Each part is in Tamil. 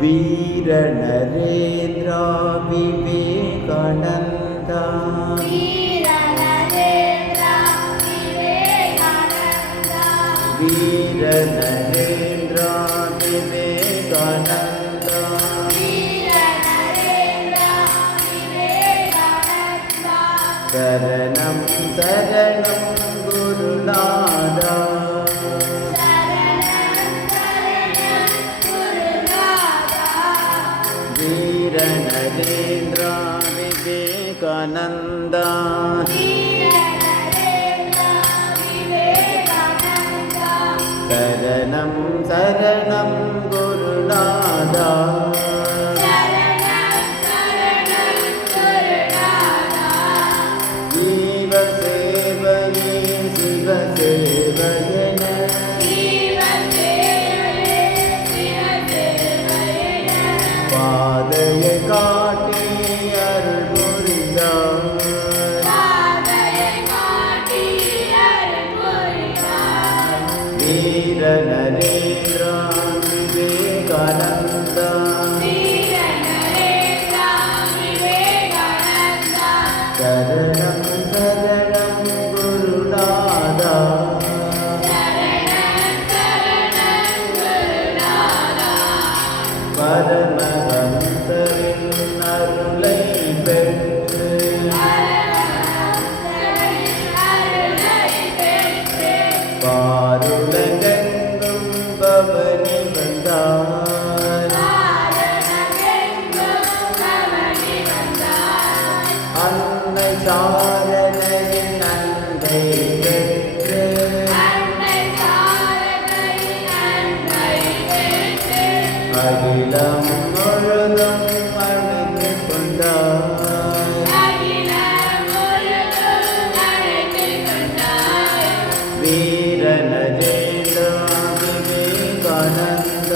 वीर नरेंद्र विवेकानंद वीर नरेंद्र विवेकानंद वीर नरेंद्र विवेकानंद वीर नरेंद्र विवेकानंद शरणं शरणं गुरुनाथा वीर नरेंद्र विवेकानंद वीर नरेंद्र विवेकानंद शरणं शरणं गुरुनाथा शरणं शरणं गुरुनाथा जीव सेवये शिव सेवयन பாதைய காட்டி அருள் புரிந்தார் வீர நரேந்திர விவேகானந்த சரணம் சரணம் குருநாதா பரமஹம்சரின் அருளை பெற்று பாருலகெங்கும் பவனி வந்தார் அன்னை சாரணையின் அன்பை பெற்று அகிலம் முழுதும் அணைத்து கொண்டார் வீர நரேந்திர விவேகானந்த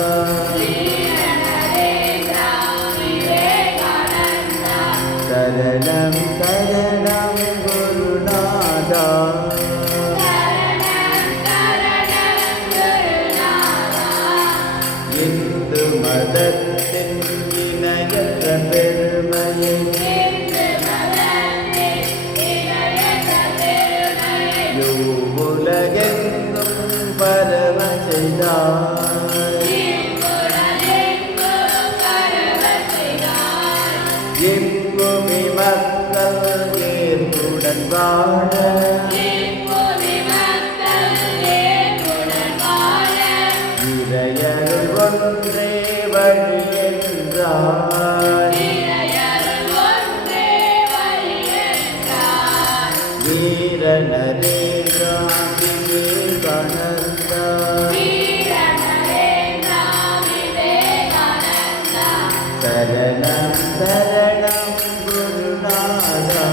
சரணம் சரணம் குருநாதா இந்து மதத்தின் இணையற்ற பெருமையை உலகெங்கும் பரவ செய்தார் இப்புவி மக்கள் ஏற்புடன் வாழ இறையருள் ஒன்றே வழி என்றார் வீர நரேந்திர விவேகானந்த சரணம் சரணம் குருநாதா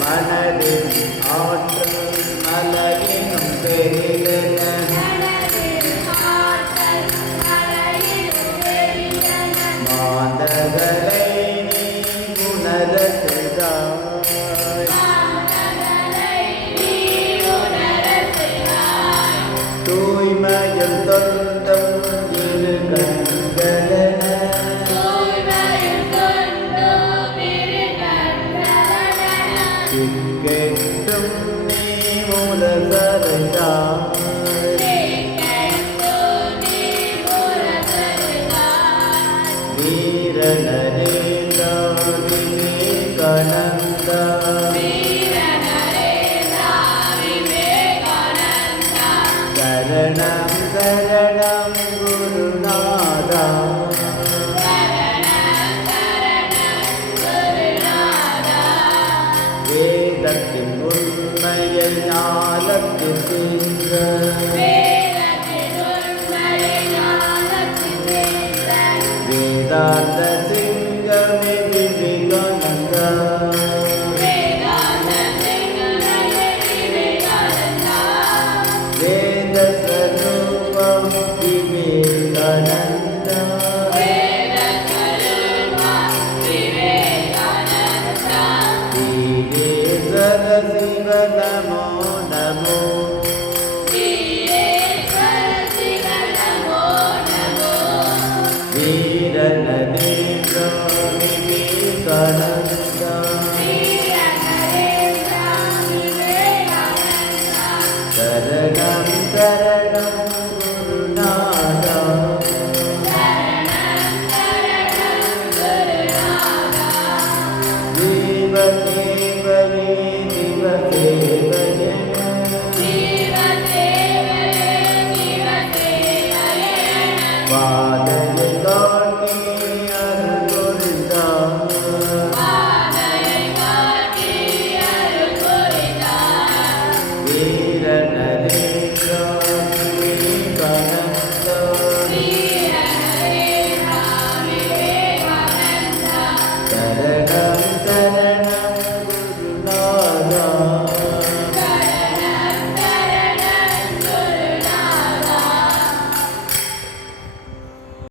மனதின் ஆற்றல் மலையினும் பெரிதென மாந்தர்களை நீ உணரச் செய்தாய் தூய்மையில் தொண்டும் இரு கண்களென திக்கெட்டும் நீ மூல சரைந்தாய் வீர நரேந்திர விவேகானந்த சரணம் சரணம் குருநாதா வேதத்தின் உண்மையை ஞானத்தில் தீர்ந்த வேதாந்த சிங்கமே விவேகானந்த வேத ஸ்வரூபம் விவேகானந்த ஈரேஸ்வர சிவ நமோ நமோ வீர நரேந்திர விவேகானந்தா சரணம் சரணம் குருநாதா ஜீவ சேவயே ஜீவ சேவயே பாதையை காட்டி அருள்தான் வீர நரேந்திர விவேகானந்தா சரணம் சரணம் குருநாதா